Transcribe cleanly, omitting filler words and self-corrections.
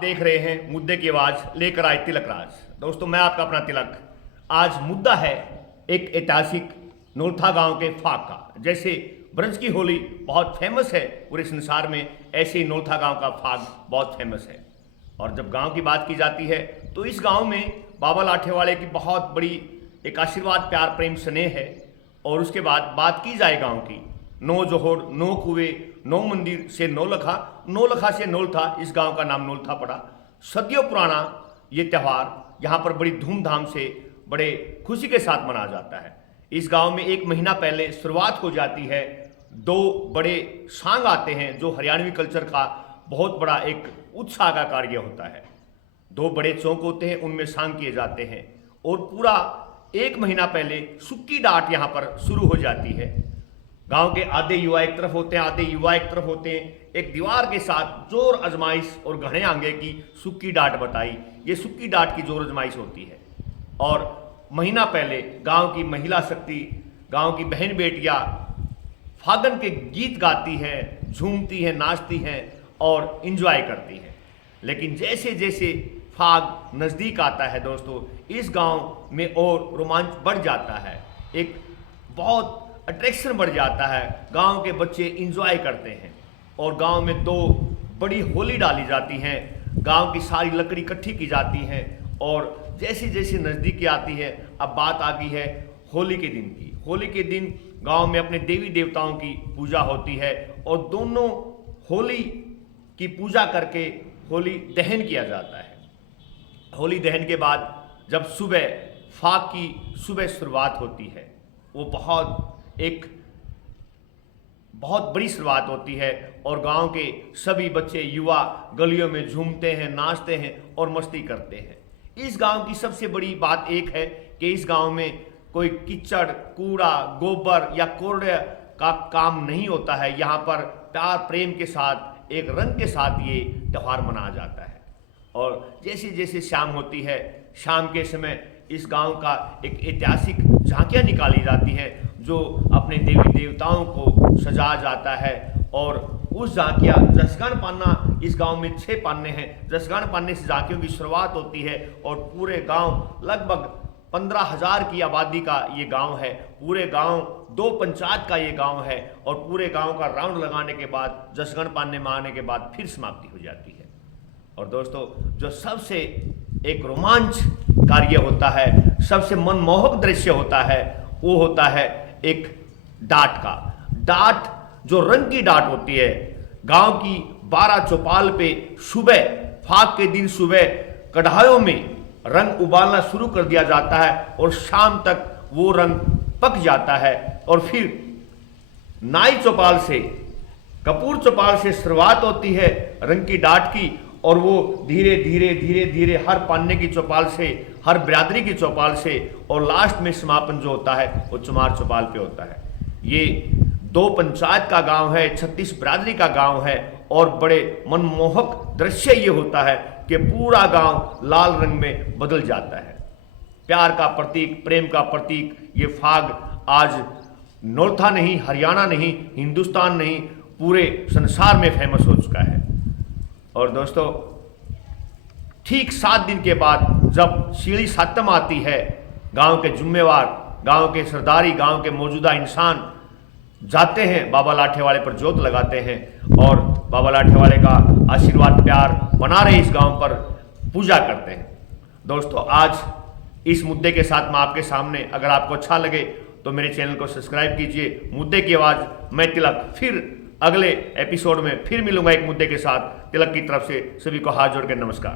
देख रहे हैं मुद्दे की आवाज लेकर आए तिलक राज। दोस्तों, मैं आपका अपना तिलक। आज मुद्दा है एक ऐतिहासिक नोलथा गांव के फाग का। जैसे ब्रज की होली बहुत फेमस है पूरे संसार में, ऐसे ही नोलथा गांव का फाग बहुत फेमस है। और जब गांव की बात की जाती है तो इस गांव में बाबा लाठेवाले की बहुत बड़ी एक आशीर्वाद, प्यार, प्रेम, स्नेह है। और उसके बाद बात की जाए गांव की, 9 जोहर, 9 कुएं, 9 मंदिर से 9 लखा, 9 लखा से नोलथा, इस गांव का नाम नोलथा पड़ा। सदियों पुराना ये त्यौहार यहाँ पर बड़ी धूमधाम से, बड़े खुशी के साथ मनाया जाता है। इस गांव में 1 महीना पहले शुरुआत हो जाती है। 2 बड़े सांग आते हैं जो हरियाणवी कल्चर का बहुत बड़ा एक उत्साह का कार्य होता है। 2 बड़े चौक होते हैं, उनमें सांग किए जाते हैं। और पूरा 1 महीना पहले सुक्की डाट यहाँ पर शुरू हो जाती है। गांव के आधे युवा एक तरफ होते हैं, आधे युवा एक तरफ होते हैं। एक दीवार के साथ जोर आजमाइश और घने आंगे की सुक्की डाट बताई, ये सुक्की डाट की जोर आजमाइश होती है। और महीना पहले गांव की महिला शक्ति, गांव की बहन बेटियां फागन के गीत गाती हैं, झूमती हैं, नाचती हैं और इंजॉय करती हैं। लेकिन जैसे जैसे फाग नज़दीक आता है दोस्तों, इस गांव में और रोमांच बढ़ जाता है, एक बहुत अट्रैक्शन बढ़ जाता है। गांव के बच्चे इंजॉय करते हैं और गांव में 2 बड़ी होली डाली जाती हैं। गांव की सारी लकड़ी इकट्ठी की जाती हैं और जैसे जैसे नज़दीकी आती है, अब बात आ गई है होली के दिन की। होली के दिन गांव में अपने देवी देवताओं की पूजा होती है और दोनों होली की पूजा करके होली दहन किया जाता है। होली दहन के बाद जब सुबह फाग की सुबह शुरुआत होती है, वो बहुत बड़ी शुरुआत होती है और गांव के सभी बच्चे, युवा गलियों में झूमते हैं, नाचते हैं और मस्ती करते हैं। इस गांव की सबसे बड़ी बात एक है कि इस गांव में कोई कीचड़, कूड़ा, गोबर या कोड़े का काम नहीं होता है। यहाँ पर प्यार, प्रेम के साथ, एक रंग के साथ ये त्यौहार मनाया जाता है। और जैसे जैसे शाम होती है, शाम के समय इस गांव का एक ऐतिहासिक झांकियाँ निकाली जाती हैं जो अपने देवी देवताओं को सजाया जाता है। और उस झांकियाँ, जसगान पान्ना, इस गांव में 6 पान्ने हैं। जसगान पान्ने से झांकियों की शुरुआत होती है और पूरे गांव, लगभग 15,000 की आबादी का ये गांव है। पूरे गांव 2 पंचायत का ये गांव है और पूरे गांव का राउंड लगाने के बाद, जसगण पान्ने में आने के बाद फिर समाप्ति हो जाती है। और दोस्तों, जो सबसे एक रोमांच कार्य होता है, सबसे मनमोहक दृश्य होता है, वो होता है एक डाट का। डाट जो रंग की डाट होती है, गांव की 12 चौपाल पे सुबह, फाग के दिन सुबह कढ़ाइयों में रंग उबालना शुरू कर दिया जाता है और शाम तक वो रंग पक जाता है। और फिर नाई चौपाल से, कपूर चौपाल से शुरुआत होती है रंग की डाट की और वो धीरे धीरे धीरे धीरे हर पान्ने की चौपाल से, हर बिरादरी की चौपाल से और लास्ट में समापन जो होता है वो चमार चौपाल पे होता है। ये 2 पंचायत का गांव है, 36 बिरादरी का गांव है और बड़े मनमोहक दृश्य ये होता है कि पूरा गांव लाल रंग में बदल जाता है। प्यार का प्रतीक, प्रेम का प्रतीक ये फाग आज नोलथा नहीं, हरियाणा नहीं, हिंदुस्तान नहीं, पूरे संसार में फेमस हो चुका है। और दोस्तों, ठीक 7 दिन के बाद जब सीढ़ी सातम आती है, गांव के जिम्मेवार, गांव के सरदारी, गांव के मौजूदा इंसान जाते हैं, बाबा लाठेवाले पर जोत लगाते हैं और बाबा लाठेवाले का आशीर्वाद, प्यार बना रहे इस गांव पर पूजा करते हैं। दोस्तों, आज इस मुद्दे के साथ मैं आपके सामने, अगर आपको अच्छा लगे तो मेरे चैनल को सब्सक्राइब कीजिए। मुद्दे की आवाज़, मैं तिलक, फिर अगले एपिसोड में फिर मिलूंगा एक मुद्दे के साथ। तिलक की तरफ से सभी को हाथ जोड़ के नमस्कार।